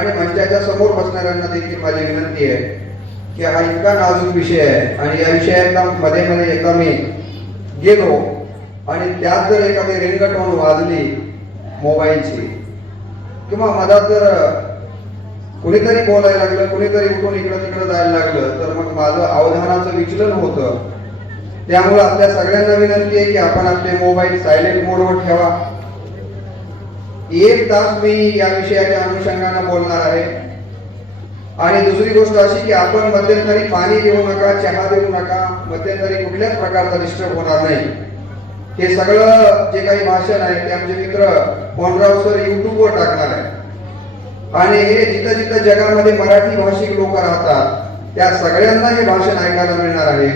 आणि मंचाच्या समोर बसणाऱ्यांना देखील माझी विनंती आहे की हा इतका नाजूक विषय आहे आणि या विषयाला मध्ये मध्ये एकदा मी गेलो आणि त्यात जर एखादी रिंगटोन वाजली मोबाईलची किंवा मधात जर कुणीतरी बोलायला लागलं, कुणीतरी उठून इकडं तिकडं जायला लागलं तर मग माझं अवधानाचं विचलन होतं. त्यामुळे आपल्या सगळ्यांना विनंती आहे की आपण आपले मोबाईल सायलेंट मोडवर ठेवा. 1 तास मी या विषयाच्या अनुषंगाने बोलणार आहे. आणि दुसरी गोष्ट अशी की आपण मध्यंतरी पाणी देऊ नका, चहा देऊ नका, मध्यंतरी कुठल्याच प्रकारचा डिस्टर्ब होणार नाही. हे सगळं जे काही भाषण आहे ते आमचे मित्र पोनराव सर युट्यूबवर टाकणार आहे आणि हे जिथं जिथं जगामध्ये मराठी भाषिक लोक राहतात त्या सगळ्यांना हे भाषण ऐकायला मिळणार आहे.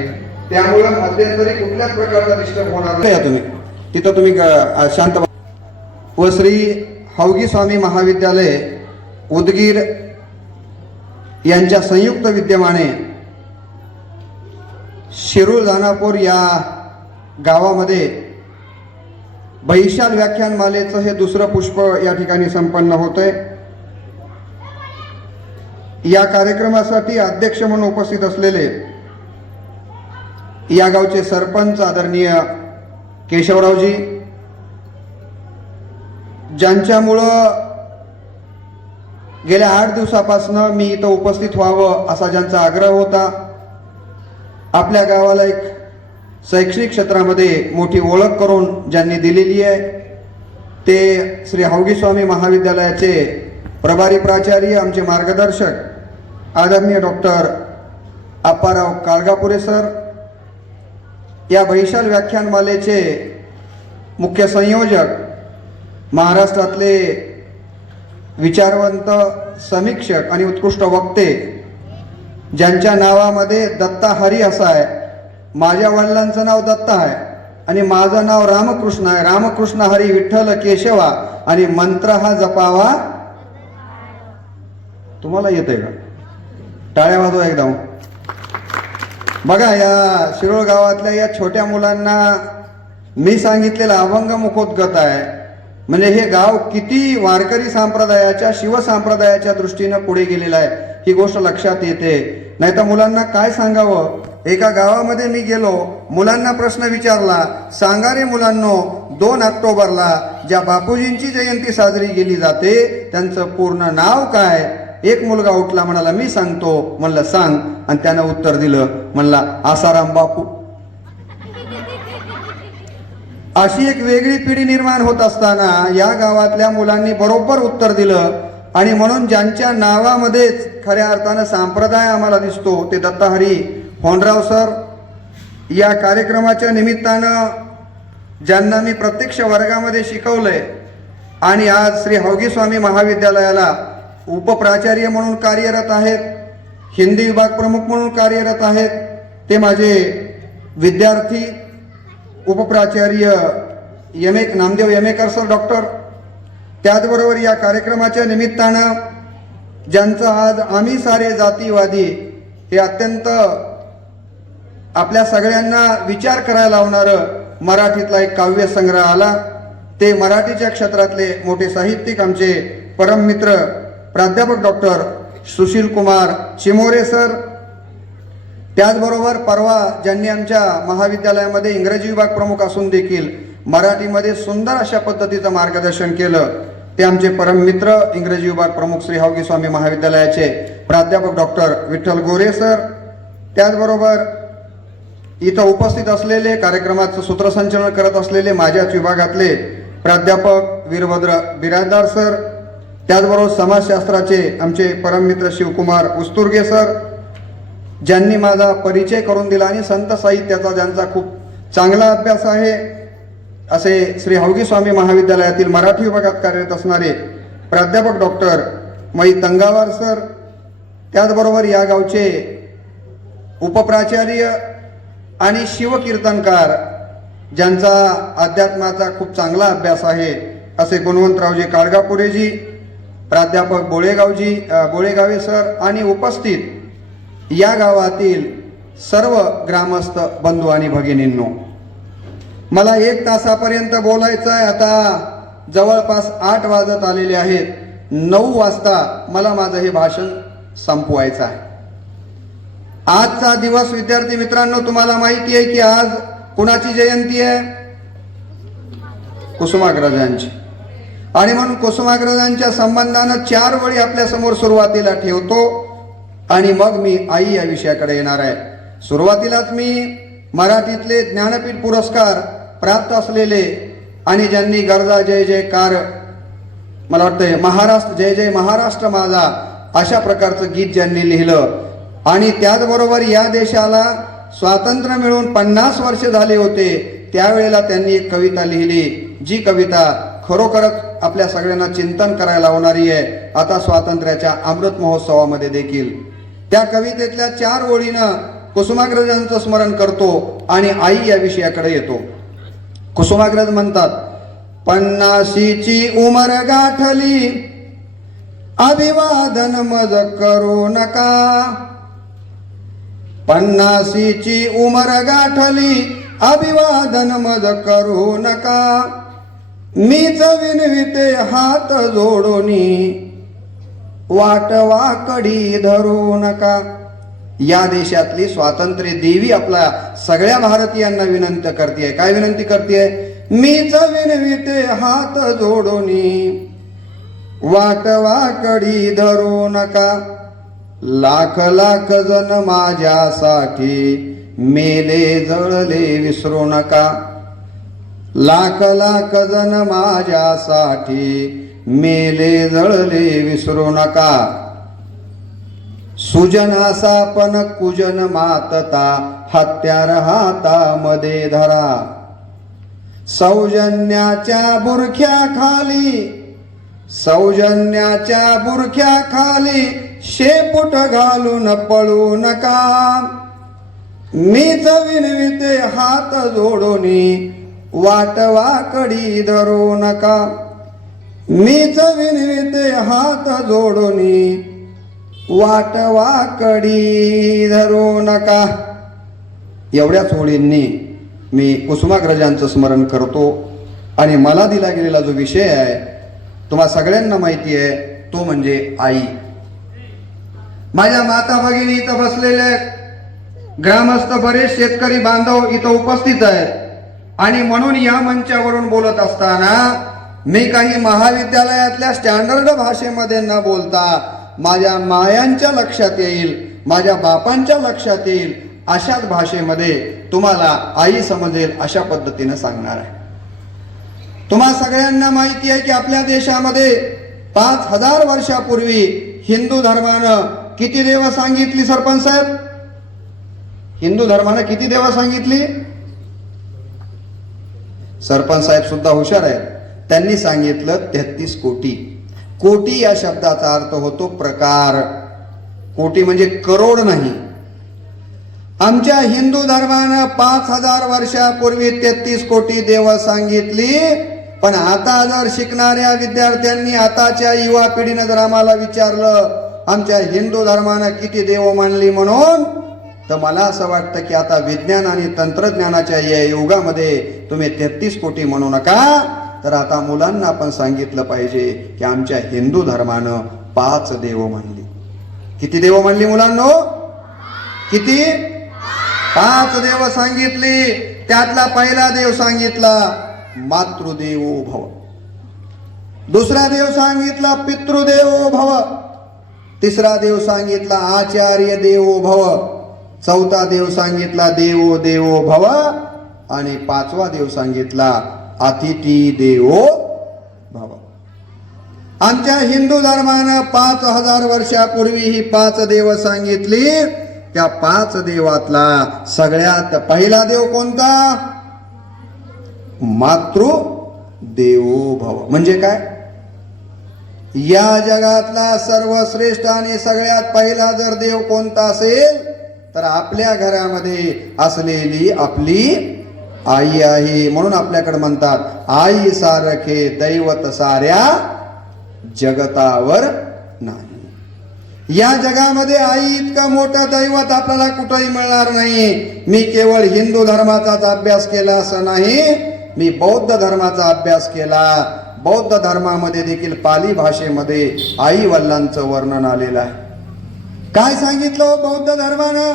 त्यामुळे मध्यंतरी कुठल्याच प्रकारचा डिस्टर्ब होणार नाही. तुम्ही तिथं तुम्ही शांत व श्री हौगी स्वामी महाविद्यालय उदगीर यांच्या संयुक्त विद्यमाने शिरूर दानापूर या गावामध्ये बहिशाल व्याख्यानमालेचं हे दुसरं पुष्प या ठिकाणी संपन्न होतंय. या कार्यक्रमासाठी अध्यक्ष म्हणून उपस्थित असलेले या गावचे सरपंच आदरणीय केशवरावजी, ज्यांच्यामुळं गेल्या 8 दिवसापासून मी इथं उपस्थित व्हावं असा ज्यांचा आग्रह होता. आपल्या गावाला एक शैक्षणिक क्षेत्रामध्ये मोठी ओळख करून ज्यांनी दिलेली आहे ते श्री हौगी स्वामी महाविद्यालयाचे प्रभारी प्राचार्य, आमचे मार्गदर्शक आदरणीय डॉक्टर आप्पाराव काळगापुरे सर, या बहिशाल व्याख्यानमालेचे मुख्य संयोजक, महाराष्ट्रातले विचारवंत, समीक्षक आणि उत्कृष्ट वक्ते, ज्यांच्या नावामध्ये दत्ता हरी असं आहे. माझ्या वडिलांचं नाव दत्ता आहे आणि माझं नाव रामकृष्ण आहे. रामकृष्ण हरी विठ्ठल केशवा आणि मंत्र हा जपावा. तुम्हाला येतंय का? टाळ्या वाजवा एकदम. बघा, या शिरोळ गावातल्या या छोट्या मुलांना मी सांगितलेला अभंग मुखोद्गत आहे. म्हणजे हे गाव किती वारकरी संप्रदायाच्या, शिवसंप्रदायाच्या दृष्टीनं पुढे गेलेलं आहे ही गोष्ट लक्षात येते. नाही तर मुलांना काय सांगावं. एका गावामध्ये मी गेलो, मुलांना प्रश्न विचारला, सांगा रे मुलांनो, 2 ऑक्टोबरला ज्या बापूजींची जयंती साजरी केली जाते त्यांचं पूर्ण नाव काय? एक मुलगा उठला, म्हणाला मी सांगतो. म्हणलं सांग. आणि त्यानं उत्तर दिलं, म्हणला आसाराम बापू. अशी एक वेगळी पिढी निर्माण होत असताना या गावातल्या मुलांनी बरोबर उत्तर दिलं. आणि म्हणून ज्यांच्या नावामध्येच खऱ्या अर्थानं संप्रदाय आम्हाला दिसतो ते दत्ताहरी होनराव सर. या कार्यक्रमाच्या निमित्तानं ज्यांना मी प्रत्यक्ष वर्गामध्ये शिकवलंय आणि आज श्री हौगी स्वामी महाविद्यालयाला उपप्राचार्य म्हणून कार्यरत आहेत, हिंदी विभाग प्रमुख म्हणून कार्यरत आहेत, ते माझे विद्यार्थी उपप्राचार्य नामदेव यमेकर सर डॉक्टर. त्याचबरोबर या कार्यक्रमाच्या निमित्तानं ज्यांचं आज आम्ही सारे जातीवादी हे अत्यंत आपल्या सगळ्यांना विचार करायला लावणारं मराठीतला एक काव्यसंग्रह आला, ते मराठीच्या क्षेत्रातले मोठे साहित्यिक आमचे परममित्र प्राध्यापक डॉक्टर सुशील कुमार चिमोरे सर. त्याचबरोबर परवा ज्यांनी आमच्या महाविद्यालयामध्ये इंग्रजी विभाग प्रमुख असून देखील मराठीमध्ये सुंदर अशा पद्धतीचं मार्गदर्शन केलं ते आमचे परममित्र इंग्रजी विभाग प्रमुख श्री हौगी स्वामी महाविद्यालयाचे प्राध्यापक डॉक्टर विठ्ठल गोरे सर. त्याचबरोबर इथं उपस्थित असलेले, कार्यक्रमाचं सूत्रसंचालन करत असलेले माझ्याच विभागातले प्राध्यापक वीरभद्र बिराजदार सर. त्याचबरोबर समाजशास्त्राचे आमचे परममित्र शिवकुमार उस्तुर्गे सर, ज्यांनी माझा परिचय करून दिला आणि संत साहित्याचा ज्यांचा खूप चांगला अभ्यास आहे असे श्री हौगी स्वामी महाविद्यालयातील मराठी विभागात कार्यरत असणारे प्राध्यापक डॉक्टर मै तंगावार सर. त्याचबरोबर या गावचे उपप्राचार्य आणि शिवकीर्तनकार ज्यांचा अध्यात्माचा खूप चांगला अभ्यास आहे असे गुणवंतरावजी काळगापुरेजी, प्राध्यापक बोळेगावे सर आणि उपस्थित या गावातील सर्व ग्रामस्थ बंधू आणि भगिनींनो, मला 1 तासापर्यंत बोलायचं आहे. आता जवळपास 8 वाजत आलेले आहेत. 9 वाजता मला माझं हे भाषण संपवायचं आहे. आजचा दिवस विद्यार्थी मित्रांनो तुम्हाला माहिती आहे की आज कुणाची जयंती आहे? कुसुमाग्रजांची. आणि म्हणून कुसुमाग्रजांच्या संबंधानं 4 वळी आपल्या समोर सुरुवातीला ठेवतो आणि मग मी आई या विषयाकडे येणार आहे. सुरुवातीलाच मी मराठीतले ज्ञानपीठ पुरस्कार प्राप्त असलेले आणि ज्यांनी गरजा जय जयकार, मला वाटतंय महाराष्ट्र जय जय महाराष्ट्र माझा, अशा प्रकारचं गीत ज्यांनी लिहिलं आणि त्याचबरोबर या देशाला स्वातंत्र्य मिळून 50 वर्ष झाले होते त्यावेळेला त्यांनी एक कविता लिहिली, जी कविता खरोखरच आपल्या सगळ्यांना चिंतन करायला लावणारी आहे आता स्वातंत्र्याच्या अमृत महोत्सवामध्ये देखील. त्या कवितेतल्या 4 ओळीनं कुसुमाग्रजांचं स्मरण करतो आणि आई या विषयाकडे येतो. कुसुमाग्रज म्हणतात, 50ची उमर गाठली अभिवादन मज करू नका. 50ची उमर गाठली अभिवादन मज करू नका. मीच विनविते हात जोडोनी वाटवाकडी धरू नका. या देशातली स्वातंत्र्य देवी आपल्या सगळ्या भारतीयांना विनंती करते. काय विनंती करते? मीच विनविते हात जोडोनी वाटवाकडी धरू नका. लाख लाख जण माझ्यासाठी मेले जळले विसरू नका. लाख लाख जण माझ्यासाठी मेले जळले विसरू नका. सुजनासा पण कुजन मातता हत्यार हातामध्ये धरा. सौजन्याच्या बुरख्याखाली सौजन्याच्या बुरख्याखाली शेपूट घालून पळू नका. मीच विनविते हात जोडोनी वाटवाकडी धरू नका. मीच विनविते हात जोडोनी वाटवाकडी धरू नका. एवढ्याच ओळींनी मी कुसुमाग्रजांचं स्मरण करतो आणि मला दिला गेलेला जो विषय आहे तुम्हा सगळ्यांना माहिती आहे, तो म्हणजे आई. माझ्या माता भगिनी इथं बसलेले ग्रामस्थ बरेच शेतकरी बांधव इथं उपस्थित आहेत आणि म्हणून या मंचावरून बोलत असताना मी काही महाविद्यालयातल्या स्टँडर्ड भाषेमध्ये न बोलता माझ्या मायांच्या लक्षात येईल, माझ्या बापांच्या लक्षात येईल अशाच भाषेमध्ये तुम्हाला आई समजेल अशा पद्धतीने सांगणार आहे. तुम्हा सगळ्यांना माहिती आहे की आपल्या देशामध्ये 5000 वर्षापूर्वी हिंदू धर्मानं किती देव सांगितली? सरपंच साहेब, हिंदू धर्मानं किती देव सांगितली? सरपंच साहेब सुद्धा हुशार आहेत. त्यांनी सांगितलं 33 कोटी. कोटी या शब्दाचा अर्थ होतो प्रकार. कोटी म्हणजे करोड नाही. आमच्या हिंदू धर्मानं 5000 वर्षापूर्वी 33 कोटी देव सांगितली. पण आता जर शिकणाऱ्या विद्यार्थ्यांनी, आताच्या युवा पिढीनं जर आम्हाला विचारलं आमच्या हिंदू धर्मानं किती देव मानली म्हणून, तर मला असं वाटतं की आता विज्ञान आणि तंत्रज्ञानाच्या या युगामध्ये तुम्ही 33 कोटी म्हणू नका, तर आता मुलांना आपण सांगितलं पाहिजे की आमच्या हिंदू धर्मानं 5 देव मानली. किती देव मानली मुलांनो? किती? 5 देव सांगितली. त्यातला पहिला देव सांगितला मातृदेवो भव. दुसरा देव सांगितला पितृदेवो भव. तिसरा देव सांगितला आचार्य देवो भव. चौथा देव सांगितला देवो देवो भव. आणि 5वा देव सांगितला अतिथी देवो भव. आमच्या हिंदू धर्मानं 5000 वर्षापूर्वी ही 5 देव सांगितली. त्या 5 देवातला सगळ्यात पहिला देव कोणता? मातृ देवो भव. म्हणजे काय? या जगातला सर्वश्रेष्ठ आणि सगळ्यात पहिला जर देव कोणता असेल तर आपल्या घरामध्ये असलेली आपली आई आहे. म्हणून आपल्याकडे म्हणतात आई सारखे दैवत साऱ्या जगतावर नाही. या जगामध्ये आई इतका मोठा दैवत आपल्याला कुठेही मिळणार नाही. मी केवळ हिंदू धर्माचाच अभ्यास केला असं नाही, मी बौद्ध धर्माचा अभ्यास केला. बौद्ध धर्मामध्ये देखील पाली भाषेमध्ये आई वडिलांचं वर्णन आलेलं आहे. काय सांगितलं बौद्ध धर्मानं?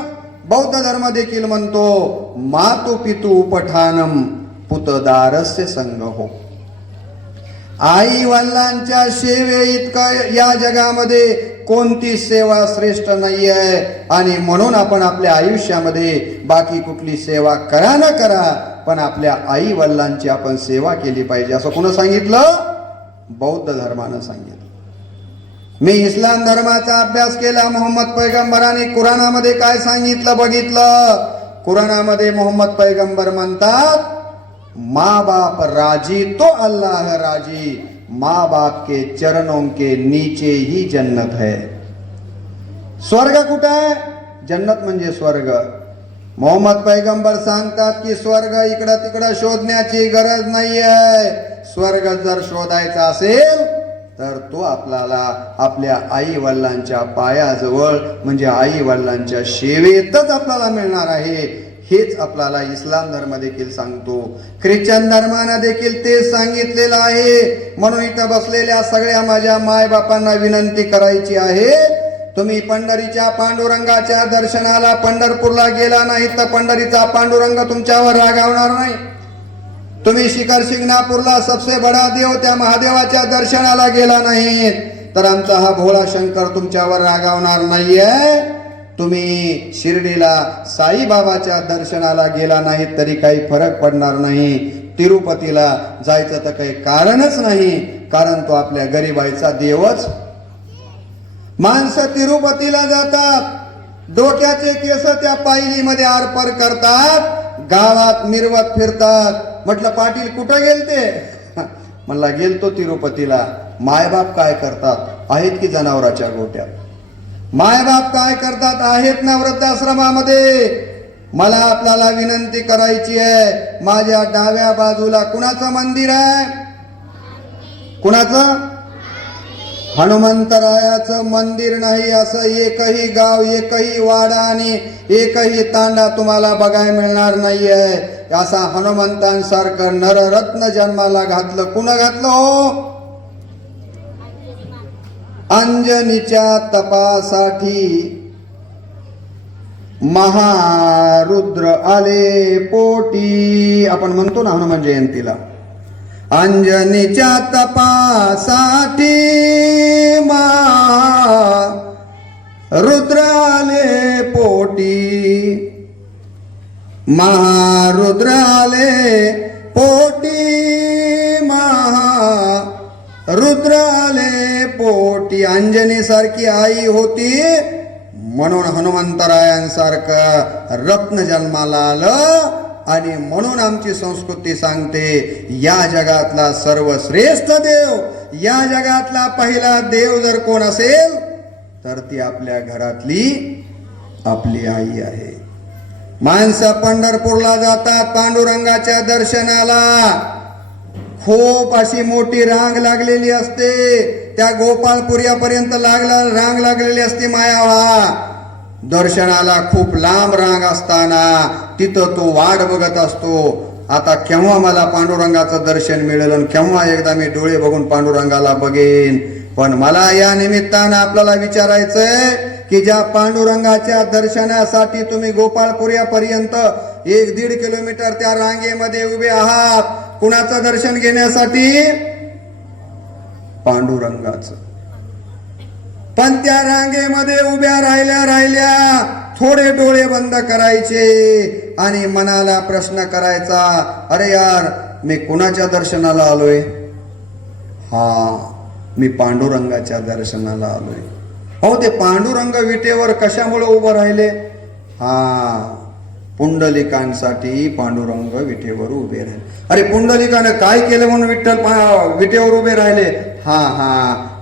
बौद्ध धर्म देखील म्हणतो मातु पितु उपठानम पुतदारस्य संग हो. आई वडिलांच्या सेवे इतकं या जगामध्ये कोणती सेवा श्रेष्ठ नाही आहे. आणि म्हणून आपण आपल्या आयुष्यामध्ये बाकी कुठली सेवा करा न करा, पण आपल्या आई वडिलांची आपण सेवा केली पाहिजे, असं कोण सांगितलं? बौद्ध धर्मानं सांगितलं. मी इस्लाम धर्माचा अभ्यास केला. मोहम्मद पैगंबराने कुराणामध्ये काय सांगितलं बघितलं. कुराणामध्ये मोहम्मद पैगंबर म्हणतात माँ बाप राजी तो अल्लाह राजी, माँ बाप के चरणों के नीचे ही जन्नत है. स्वर्ग कुठं आहे? जन्नत म्हणजे स्वर्ग. मोहम्मद पैगंबर सांगतात की स्वर्ग इकडं तिकडं शोधण्याची गरज नाही आहे. स्वर्ग जर शोधायचा असेल तर तो आपल्याला आपल्या आई वडिलांच्या पायाजवळ म्हणजे आई वडिलांच्या सेवेतच आपल्याला मिळणार आहे. हेच आपल्याला इस्लाम धर्म देखील सांगतो. ख्रिश्चन धर्मानं देखील तेच सांगितलेलं आहे. म्हणून इथं बसलेल्या सगळ्या माझ्या मायबापांना विनंती करायची आहे, तुम्ही पंढरीच्या पांडुरंगाच्या दर्शनाला पंढरपूरला गेला नाही तर पंढरीचा पांडुरंग तुमच्यावर रागावणार नाही. तुम्ही शिखर शिंगणापूरला सबसे बडा देव त्या महादेवाच्या दर्शनाला गेला नाही तर आमचा हा भोळा शंकर तुमच्यावर रागावणार नाहीये. तुम्ही शिर्डीला साईबाबाच्या दर्शनाला गेला नाही तरी काही फरक पडणार नाही. तिरुपतीला जायचं तर काही कारणच नाही, कारण तो आपल्या गरिबाईचा देवच. माणसं तिरुपतीला जातात, डोक्याचे केस त्या पायलीमध्ये आरपार करतात, गावात मिरवत फिरतात. म्हटलं पाटील कुठं गेलते? म्हणला गेलतो तिरुपतीला. मायबाप काय करतात? आहेत की जनावराच्या गोट्यात. मायबाप काय करतात? आहेत ना वृद्धाश्रमामध्ये. मला आपल्याला विनंती करायची आहे, माझ्या डाव्या बाजूला कुणाचं मंदिर आहे? कुणाचं? हनुमंतरायाचं मंदिर नाही असं एकही गाव, एकही वाडा आणि एकही तांडा तुम्हाला बघायला मिळणार नाहीये. असा हनुमंतांसारखं नररत्न जन्माला घातलं. कुणा घातलं हो? अंजनीच्या तपासाठी महारुद्र आले पोटी. आपण म्हणतो ना हनुमान जयंतीला, अंजनीच्या तपासाठी रुद्र आले पोटी, महारुद्र आले पोटी, रुद्र आले पोटी. अंजनी सारखी आई होती म्हणून हनुमंतरायांसारखं रत्न जन्माला आलं. आणि म्हणून आमची संस्कृती सांगते या जगातला सर्वश्रेष्ठ देव, या जगातला पहिला देव जर कोण असेल तर ती आपल्या घरातली आपली आई आहे. माणसं पंढरपूरला जातात पांडुरंगाच्या दर्शनाला. खूप अशी मोठी रांग लागलेली असते. त्या गोपाळपुऱ्यापर्यंत रांग लागलेली असते. मायावा दर्शनाला खूप लांब रांग असताना तिथं तो वाट बघत असतो. आता केव्हा मला पांडुरंगाचं दर्शन मिळेल आणि केव्हा एकदा मी डोळे बघून पांडुरंगाला बघेन. पण मला या निमित्तानं आपल्याला विचारायचंय की ज्या पांडुरंगाच्या दर्शनासाठी तुम्ही गोपाळपुऱ्यापर्यंत 1-1.5 किलोमीटर त्या रांगेमध्ये उभे आहात, कुणाचं दर्शन घेण्यासाठी? पांडुरंगाचं. पण त्या रांगेमध्ये उभ्या राहिल्या थोडे डोळे बंद करायचे आणि मनाला प्रश्न करायचा, अरे यार मी कुणाच्या दर्शनाला आलोय? मी पांडुरंगाच्या दर्शनाला आलोय. हो, ते पांडुरंग विटेवर कशामुळे उभं राहिले? पुंडलिकांसाठी पांडुरंग विटेवर उभे राहिले. अरे पुंडलिकाने काय केलं म्हणून विठ्ठल विटेवर उभे राहिले?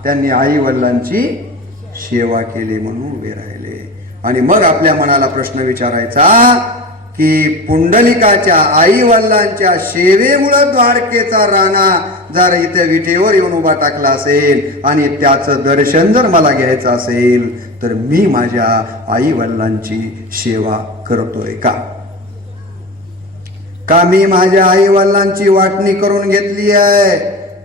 त्यांनी आई वडिलांची सेवा केली म्हणून उभे राहिले. आणि मग आपल्या मनाला प्रश्न विचारायचा की पुंडलिकाच्या आई वडिलांच्या सेवेमुळे द्वारकेचा राणा जर इथे विटेवर येऊन उभा टाकला असेल आणि त्याचं दर्शन जर मला घ्यायचं असेल तर मी माझ्या आई वडिलांची सेवा करतोय का मी माझ्या आई वडिलांची वाटणी करून घेतली आहे?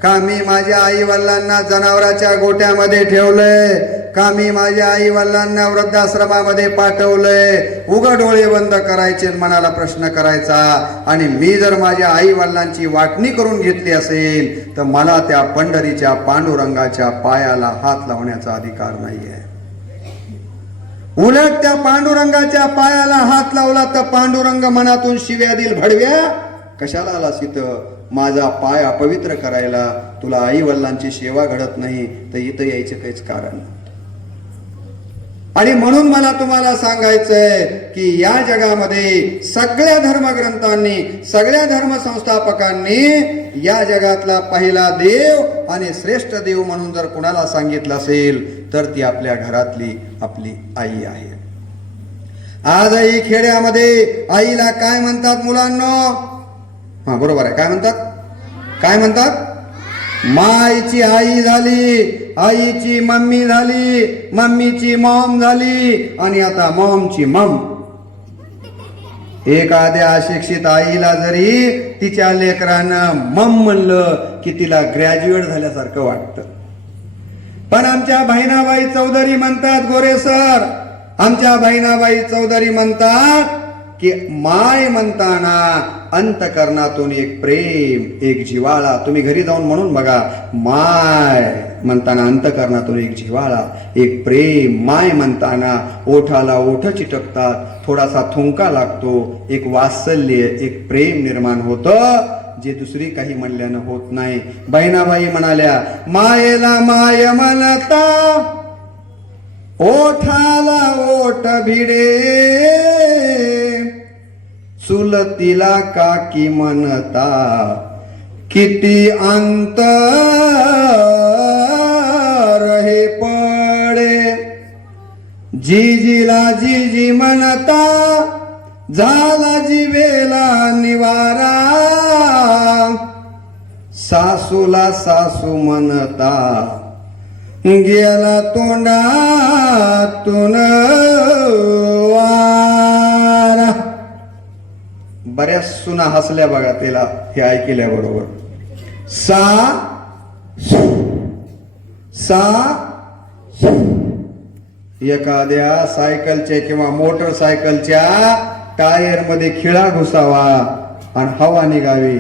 का मी माझ्या आई वडिलांना जनावराच्या गोट्यामध्ये ठेवलंय, का मी माझ्या आई वडिलांना वृद्धाश्रमामध्ये पाठवलंय. उघड डोळे बंद करायचे, मनाला प्रश्न करायचा. आणि मी जर माझ्या आई वडिलांची वाटणी करून घेतली असेल तर मला त्या पंढरीच्या पांडुरंगाच्या पायाला हात लावण्याचा अधिकार नाहीये. उलट त्या पांडुरंगाच्या पायाला हात लावला तर पांडुरंग मनातून शिव्या देईल, भडव्या कशाला आलास इथं, माझा पाय अपवित्र करायला. तुला आई वडिलांची सेवा घडत नाही तर इथं यायचं काहीच कारण नाही. आणि म्हणून मला तुम्हाला सांगायचंय की या जगामध्ये सगळ्या धर्मग्रंथांनी, सगळ्या धर्मसंस्थापकांनी या जगातला पहिला देव आणि श्रेष्ठ देव म्हणून जर कुणाला सांगितलं असेल तर ती आपल्या घरातली आपली आई आहे. आजही खेड्यामध्ये आईला काय म्हणतात मुलांनो? हा बरोबर आहे, काय म्हणतात? काय म्हणतात? मायची आई झाली, आईची मम्मी झाली, मम्मीची मॉम झाली आणि आता मॉमची मम. एखाद्या अशिक्षित आईला जरी तिच्या लेकरानं मम म्हणलं की तिला ग्रॅज्युएट झाल्यासारखं वाटतं. पण आमच्या बहिणाबाई चौधरी म्हणतात, गोरे सर, आमच्या बहिणाबाई चौधरी म्हणतात की माय म्हणताना अंतकरणातून एक प्रेम, एक जिव्हाळा. तुम्ही घरी जाऊन म्हणून बघा, माय म्हणताना अंतकरणातून एक जिव्हाळा, एक प्रेम. माय म्हणताना ओठाला ओठ चिटकतात, थोडासा थुंका लागतो, एक वात्सल्य, एक प्रेम निर्माण होतं जे दुसरी काही म्हणल्यानं होत नाही. बहिणाबाई म्हणाल्या, मायेला माय म्हणता ओठाला ओठ भिडे, चुलतीला काकी म्हणता किती अंतर हे पडे. जीजीला जीजी म्हणता झाला जीवेला निवारा, सासूला सासू म्हणता गेला तोंडातून वारा. बऱ्याच सुना हसल्या बघा तिला हे ऐकल्याबरोबर. एखाद्या सायकलच्या किंवा मोटरसायकलच्या टायर मध्ये खिळा घुसावा आणि हवा निघावी.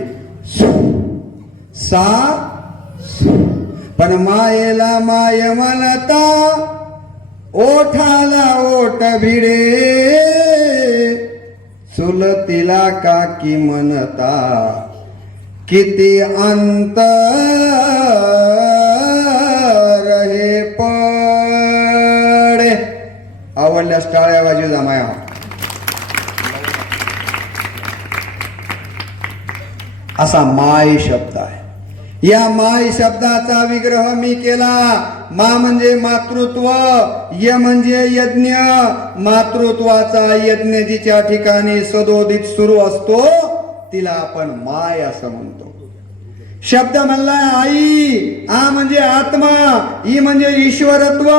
पण मायेला माय म्हणता ओठाला ओठ भिडे, चुलतीला काकी म्हणता किती अंतर हे पडे. आवडल्यास टाळ्या वाजू जा माया. असा माय शब्द आहे. या माय शब्दाचा विग्रह मी केला. मा म्हणजे मातृत्व, य म्हणजे यज्ञ. मातृत्वाचा यज्ञ जिच्या ठिकाणी सदोदित सुरू असतो तिला आपण माय असं म्हणतो. शब्द म्हणलाय आई. आ म्हणजे आत्मा, ई म्हणजे ईश्वरत्व.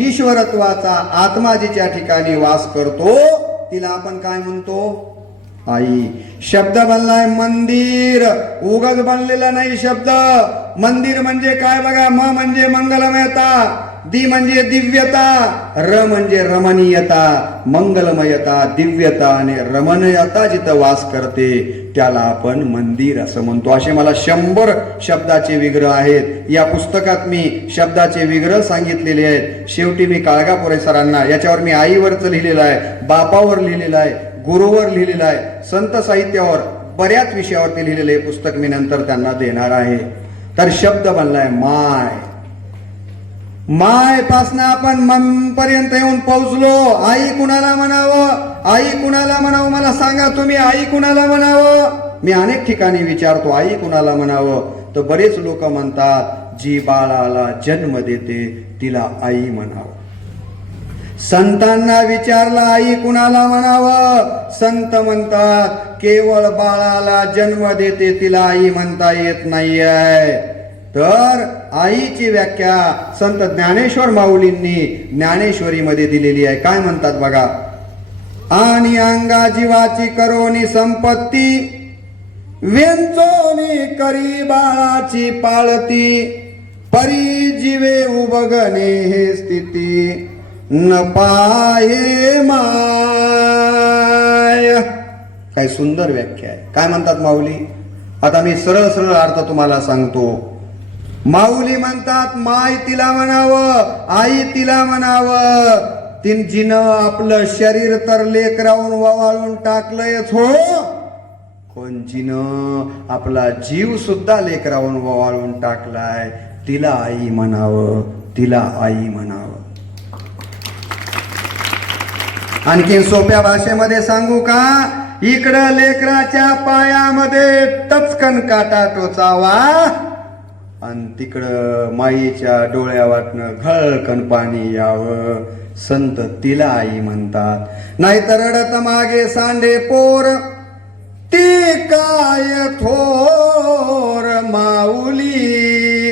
ईश्वरत्वाचा आत्मा जिच्या ठिकाणी वास करतो तिला आपण काय म्हणतो? आई. शब्द बनलाय मंदिर. उगाच बनलेला नाही शब्द. मंदिर म्हणजे काय बघा, म म्हणजे मंगलमयता, दी म्हणजे दिव्यता, र म्हणजे रमणीयता. मंगलमयता, दिव्यता आणि रमणीयता जिथं वास करते त्याला आपण मंदिर असं म्हणतो. असे मला 100 शब्दाचे विग्रह आहेत. या पुस्तकात मी शब्दाचे विग्रह सांगितलेले आहेत. शेवटी मी काळगापुरे सरांना, याच्यावर मी आईवरच लिहिलेलं आहे, बापावर लिहिलेलं आहे, गुरुवर लिहिलेलं आहे, संत साहित्यावर, बऱ्याच विषयावरती लिहिलेलं हे पुस्तक मी नंतर त्यांना देणार आहे. तर शब्द बनलाय माय. माय पासन आपण मम पर्यंत येऊन पोहोचलो. आई कुणाला म्हणावं? आई कुणाला म्हणावं? मला सांगा तुम्ही, आई कुणाला म्हणावं? मी अनेक ठिकाणी विचारतो आई कुणाला म्हणावं, तर बरेच लोक म्हणतात जी बाळाला जन्म देते तिला आई म्हणावं. संतांना विचारला आई कुणाला म्हणावं, संत म्हणतात केवळ बाळाला जन्म देते तिला आई म्हणता येत नाहीये. तर आईची व्याख्या संत ज्ञानेश्वर माऊलींनी ज्ञानेश्वरीमध्ये दिलेली आहे. काय म्हणतात बघा, आणि अंगा जीवाची करोनी संपत्ती वेंचोनी करी बाळाची पाळती, परी जीवे उबगणे हे स्थिती, न पाहे माय. काय सुंदर व्याख्या आहे. काय म्हणतात माऊली? आता मी सरळ सरळ अर्थ तुम्हाला सांगतो. माऊली म्हणतात माय तिला म्हणावं, आई तिला म्हणावं. जिनं आपलं शरीर तर लेकरावून ववाळून टाकलंयच हो, पण जिनं आपला जीव सुद्धा लेकरावून ववाळून टाकलाय तिला आई म्हणावं, तिला आई म्हणावं. आणखी सोप्या भाषेमध्ये सांगू का? इकडं लेकराच्या पायामध्ये टचकन काटा टोचावा आणि तिकडं माईच्या डोळ्या वाटणं घळकन पाणी यावं. संत तिला आई म्हणतात. नाहीतर रडत मागे सांडे पोर, ती काय थोर माऊली.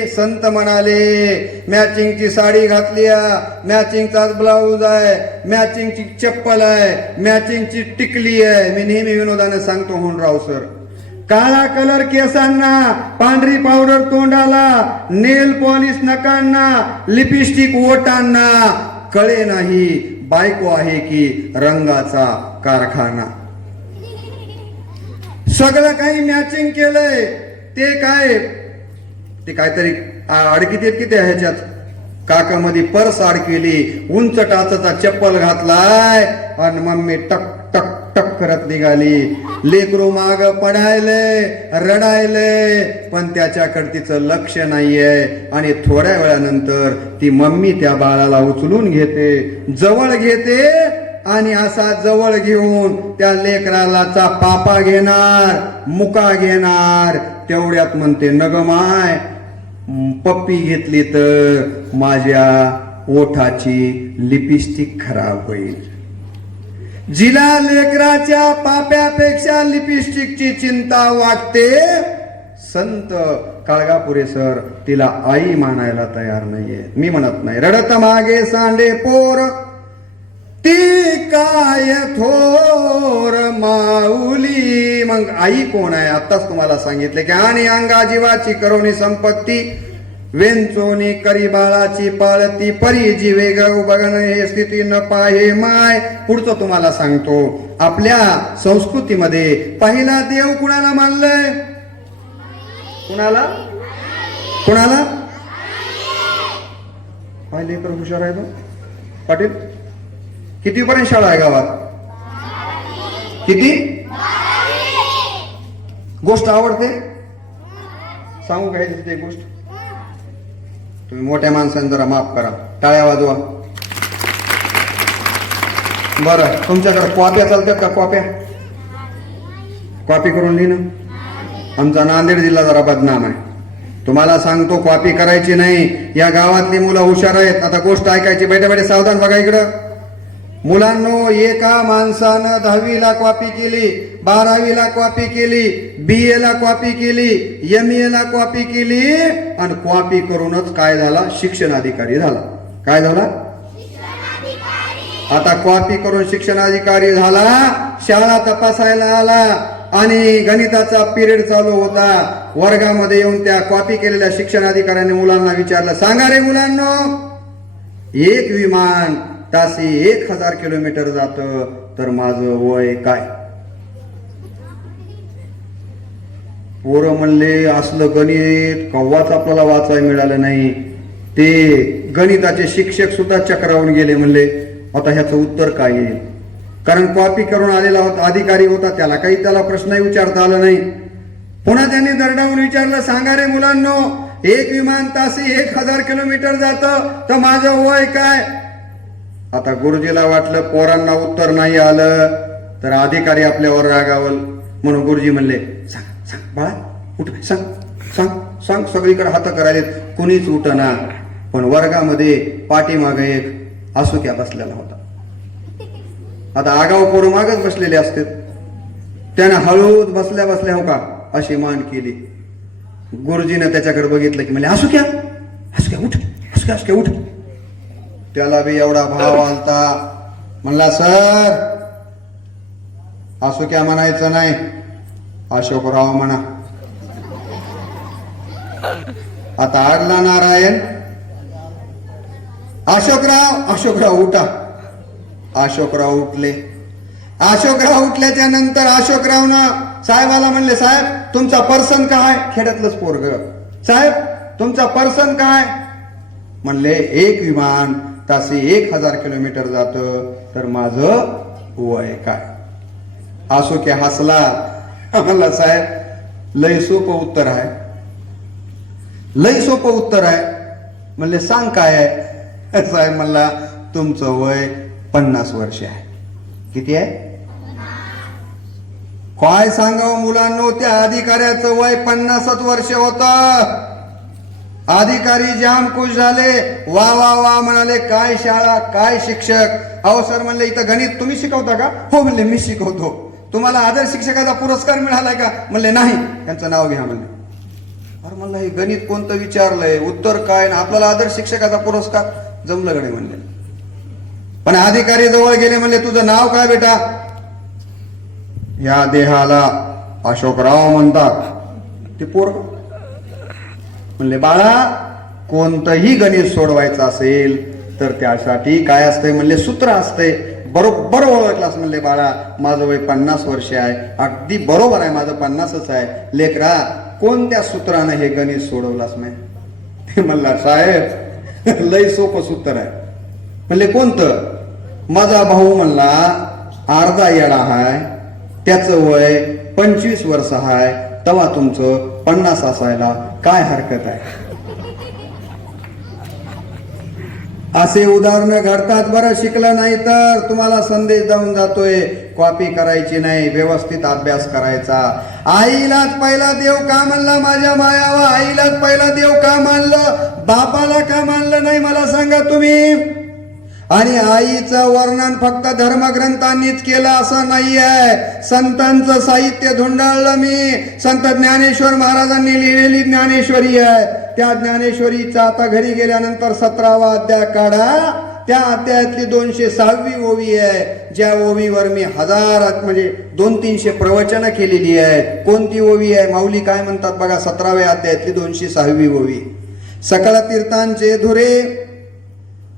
संत म्हणाले मॅचिंगची साडी घातली, मॅचिंगचाच ब्लाऊज आहे, मॅचिंगची चप्पल आहे, मॅचिंगची टिकली आहे. मी नेहमी विनोदाने सांगतो होनराव सर, काळा कलर केसांना, पांढरी पावडर तोंडाला, नेल पॉलिश नकांना, लिपस्टिक ओटांना, कळे नाही बायको आहे की रंगाचा कारखाना. सगळं काही मॅचिंग केलंय. ते काय, ते काहीतरी अडकित की त्या ह्याच्यात काकामध्ये पर्स अडकेली, उंच टाचाचा चप्पल घातलाय आणि मम्मी टक टक टक करत निघाली. लेकरू माग पडायले, रडायले, पण त्याच्याकडे तिचं लक्ष नाहीये. आणि थोड्या वेळानंतर ती मम्मी त्या बाळाला उचलून घेते, जवळ घेते आणि असा जवळ घेऊन त्या लेकराला पापा घेणार, मुका घेणार. तेवढ्यात म्हणते नग माय, पप्पी घेतली तर माझ्या ओठाची लिपस्टिक खराब होईल. जिला लेकराच्या पाप्यापेक्षा लिपस्टिकची चिंता वाटते, संत काळगापुरे सर तिला आई मानायला तयार नाहीये. मी म्हणत नाही. रडत मागे सांडे पोर, ती काय थोर माऊली. मग आई कोण आहे? आताच तुम्हाला सांगितले की आणि अंगा जीवाची करोनी संपत्ती, वेंचोनी करी बाळाची पाळती, परी जीवे बघण हे स्थिती न पाहे माय. पुढचं तुम्हाला सांगतो. आपल्या संस्कृतीमध्ये पहिला देव कुणाला मानलंय? कुणाला? कुणाला? पाहिले तर हुशार आहे तो पाटील. कितीपर्यंत शाळा आहे गावात? किती? गोष्ट आवडते? सांगू काय तिथे गोष्ट? तुम्ही मोठ्या माणसांनी जरा माफ करा, टाळ्या वाजवा. बरं, तुमच्याकडे कॉप्या चालतात का? कॉप्या कॉपी करून लिहिणं. आमचा नांदेड जिल्हा जरा बदनाम आहे. तुम्हाला सांगतो कॉपी करायची नाही. या गावातली मुलं हुशार आहेत. आता गोष्ट ऐकायची. बैठे बैठे सावधान बघा इकडं. मुलांनो, एका माणसानं 10वीला कॉपी केली, 12वीला कॉपी केली, BA ला कॉपी केली, MA ला कॉपी केली आणि कॉपी करूनच काय झाला? शिक्षणाधिकारी झाला. काय झाला? आता कॉपी करून शिक्षणाधिकारी झाला. शाळा तपासायला आला आणि गणिताचा पिरियड चालू होता. वर्गामध्ये येऊन त्या कॉपी केलेल्या शिक्षणाधिकाऱ्याने मुलांना विचारलं, सांगा रे मुलांनो, एक विमान तासी 1000 किलोमीटर जात तर माझं वय काय? पोरं म्हणले असलं गणित कव्वाच आपल्याला वाचायला मिळालं नाही. ते गणिताचे शिक्षक सुद्धा चक्रावून गेले. म्हणले आता ह्याचं उत्तर काय येईल? कारण कॉपी करून आलेला होता, अधिकारी होता, त्याला प्रश्नही विचारता आला नाही. पुन्हा त्यांनी दरडावून विचारलं, सांगा रे मुलांनो, एक विमान तासी 1000 किलोमीटर जातं तर माझं वय काय? आता गुरुजीला वाटलं पोरांना उत्तर नाही आलं तर अधिकारी आपल्यावर रागावल, म्हणून गुरुजी म्हणले, सांग सांग बाळा, उठ, सांग सांग सांग. सगळीकडे हात करायलेत, कुणीच उठना. पण वर्गामध्ये पाठीमागे एक आसुक्या बसलेला होता. आता आगाव पोरं मागच बसलेले असते. त्यानं हळूच बसल्या बसल्या हो का अशी मान केली. गुरुजीने त्याच्याकडे बघितलं की म्हणजे आसुक्या आसुक्या उठ, आसुक्या आसुक्या उठ. त्याला बी एवढा भाव आलता. म्हणला, सर आसुक्या म्हणायचं नाही, अशोकराव म्हणा. आता आडला नारायण. अशोकराव उठा. अशोकराव उठले. अशोकराव उठल्याच्या नंतर अशोकरावनं साहेबाला म्हणले, साहेब तुमचा पर्सन काय? खेड्यातलंच पोरग. साहेब तुमचा पर्सन काय? म्हणले एक विमान तासी 1000 किलोमीटर जात, तर माझं वय काय? अशोक हसला. म्हणला साहेब लय सोपं उत्तर आहे, लय सोपं उत्तर आहे. म्हणले सांग काय आहे? साहेब म्हणला तुमचं वय 50 वर्ष आहे. किती आहे? काय सांगावं मुलांनो, त्या अधिकाऱ्याचं वय 50 वर्ष होत. अधिकारी जाम खुश झाले. वा वा वा म्हणाले, काय शाळा, काय शिक्षक. अहो सर म्हणले इथं गणित तुम्ही शिकवता का? हो म्हणले मी शिकवतो. तुम्हाला आदर्श शिक्षकाचा पुरस्कार मिळालाय का? म्हणले नाही. त्यांचं नाव घ्या म्हणले. अरे म्हणलं हे गणित कोणतं विचारलंय, उत्तर काय, ना आपल्याला आदर्श शिक्षकाचा पुरस्कार? जमलं गणे म्हणले. पण अधिकारी जवळ गेले. म्हणले तुझं नाव काय बेटा? या देहाला अशोकराव म्हणतात. ते पोरग म्हणले बाळा कोणतंही गणित सोडवायचं असेल तर त्यासाठी काय असतंय? म्हणले सूत्र असते. बरोबर ओळखलास म्हणले बाळा माझं वय 50 वर्ष आहे. अगदी बरोबर आहे, माझं 50च आहे. लेकरा कोणत्या सूत्रानं हे गणित सोडवलास? नाही ते म्हणला साहेब लय सोपं सूत्र आहे. म्हणले कोणतं? माझा भाऊ म्हणला अर्धा येडा हाय, त्याचं वय 25 वर्ष हाय, तेव्हा तुमचं 50 असायला काय हरकत आहे? असे उदाहरण घडतात. बरं शिकलं नाही तर तुम्हाला संदेश जाऊन जातोय, कॉपी करायची नाही, व्यवस्थित अभ्यास करायचा. आईलाच पहिला देव का मानला माझ्या मायावा? आईलाच पहिला देव का मानलं? बापाला का मानलं नाही मला सांगा तुम्ही? आणि आईचं वर्णन फक्त धर्मग्रंथांनीच केलं असं नाही आहे. संतांचं साहित्य धुंडाळलं मी. संत ज्ञानेश्वर महाराजांनी लिहिलेली ज्ञानेश्वरी आहे. त्या ज्ञानेश्वरीचा आता घरी गेल्यानंतर 17वा अध्याय काढा. त्या अध्यायातली 206वी ओवी आहे, ज्या ओवीवर मी म्हणजे 200-300 प्रवचनं केलेली आहेत. कोणती ओवी आहे? माऊली काय म्हणतात बघा, 17व्या अध्यायातली 206वी ओवी. सकळ तीर्थांचे धुरे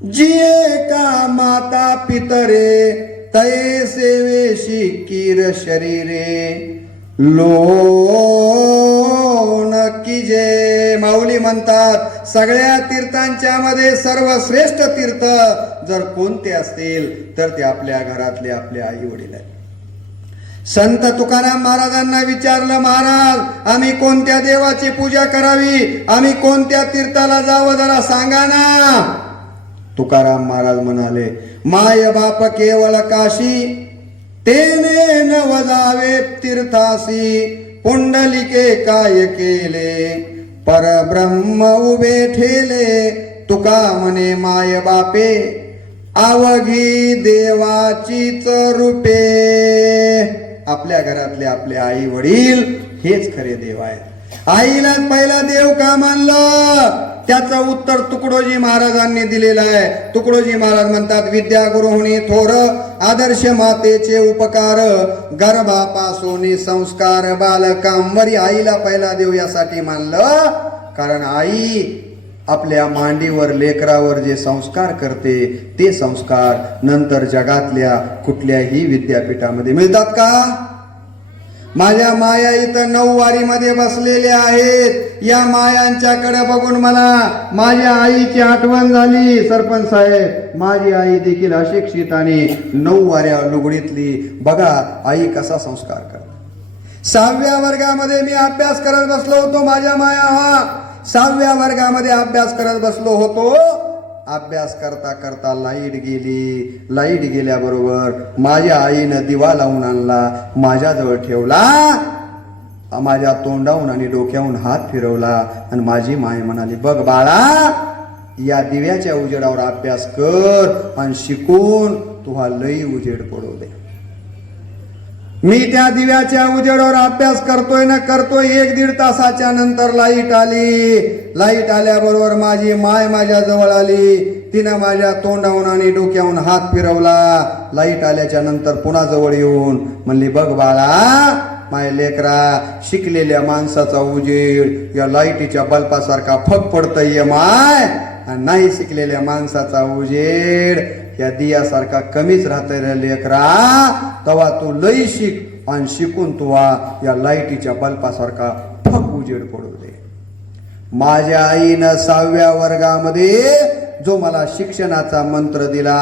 जिये का माता पितरे, तये सेवेशी कीर शरीरे लोन कीजे. माऊली म्हणतात सगळ्या तीर्थांच्या मध्ये सर्वश्रेष्ठ तीर्थ जर कोणते असतील तर ते आपल्या घरातले आपले आई वडील आहेत. संत तुकाराम महाराजांना विचारलं, महाराज आम्ही कोणत्या देवाची पूजा करावी, आम्ही कोणत्या तीर्थाला जावं, जरा सांगा ना. तुकाराम महाराज म्हणाले, माय बाप केवळ काशी, तेने नव जावे तीर्थासी. पुंडलिके काय केले, परब्रह्म उभे ठेले. तुका म्हणे माय बापे, अवघी देवाचीच रूपे. आपल्या घरातले आपले आई वडील हेच खरे देव आहेत. आईलाच पहिला देव का मानलं? त्याचं उत्तर तुकडोजी महाराजांनी दिलेलं आहे. तुकडोजी महाराज म्हणतात, विद्या गुरुहुनी थोर, आदर्श मातेचे उपकार, गर्भापासून संस्कार, बालकांवरी आईला पहिला देव यासाठी मानलं कारण आई आपल्या मांडीवर लेकरावर जे संस्कार करते ते संस्कार नंतर जगातल्या कुठल्याही विद्यापीठामध्ये मिळतात का? माझ्या माया इथं 9 वारीमध्ये बसलेल्या आहेत. या मायांच्याकडे बघून मला माझ्या आईची आठवण झाली. सरपंच साहेब, माझी आई देखील अशिक्षित आणि 9 वाऱ्या लुगडीतली. बघा आई कसा संस्कार करते. 6व्या वर्गामध्ये मी अभ्यास करत बसलो होतो. माझ्या माया 6व्या वर्गामध्ये अभ्यास करत बसलो होतो. अभ्यास करता करता लाईट गेली. लाईट गेल्याबरोबर माझ्या आईनं दिवा लावून आणला, माझ्याजवळ ठेवला, माझ्या तोंडाहून आणि डोक्याहून हात फिरवला आणि माझी माय म्हणाली, बघ बाळा, या दिव्याच्या उजेडावर अभ्यास कर आणि शिकून तुहा लई उजेड पडू दे. मी त्या दिव्याच्या उजेडावर अभ्यास करतोय ना करतोय. 1-1.5 तासाच्या नंतर लाईट आली. लाईट आल्याबरोबर माझी माय माझ्या जवळ आली. तिनं माझ्या तोंडाहून आणि डोक्याहून हात फिरवला. लाईट आल्याच्या नंतर पुन्हा जवळ येऊन म्हणली, बघ बाळा, माझ्या लेकरा शिकलेल्या माणसाचा उजेड या लाईटीच्या बल्बासारखा फक पडतय माय, आणि नाही शिकलेल्या माणसाचा उजेड या दियासारखा कमीच राहतय रे लेकरा. तवा तू लई शिक आणि शिकून तू या लाईटीच्या बल्बासारखा फक उजेड पडू दे. माझ्या आईनं 6व्या वर्गामध्ये जो मला शिक्षणाचा मंत्र दिला,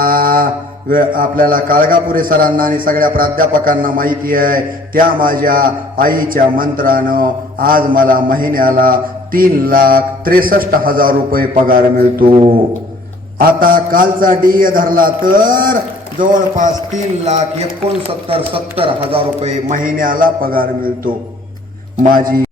आपल्याला काळगापुरे सरांना आणि सगळ्या प्राध्यापकांना माहिती आहे, त्या माझ्या आईच्या मंत्रानं आज मला महिन्याला 3,63,000 रुपये पगार मिळतो. आता कालचा डीए धरला तर जवळपास 3,69,70,000 रुपये महिन्याला पगार मिळतो. माझी